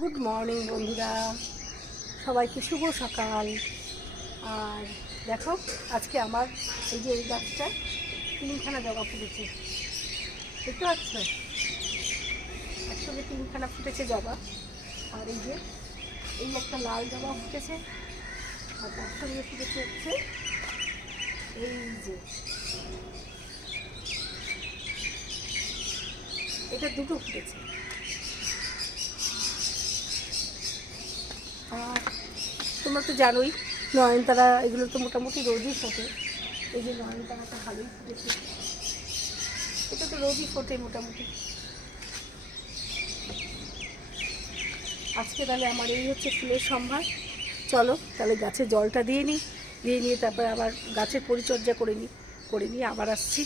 Good morning বন্ধুরা, সবাইকে শুভ সকাল। আর দেখো, আজকে আমার এই যে এই গাছটা 3খানা জবা ফুটেছে, দেখতে পাচ্ছ? একসঙ্গে 3খানা ফুটেছে জবা। আর এই যে এই একটা লাল জবা ফুটেছে, আর তার সঙ্গে ফুটেছে হচ্ছে এই যে এটা দুটো ফুটেছে। আর তোমরা তো জানোই নয়নতারা, এগুলো তো মোটামুটি রোজই ফোটে। এই যে নয়নতারাটা ভালোই ফুটেছে, এটা তো রোজই ফোটে মোটামুটি। আজকে তাহলে আমার এই হচ্ছে ফুলের সম্ভার। চলো তাহলে গাছে জলটা দিয়ে নিয়ে তারপরে আবার গাছের পরিচর্যা করে নিয়ে আবার আসছি।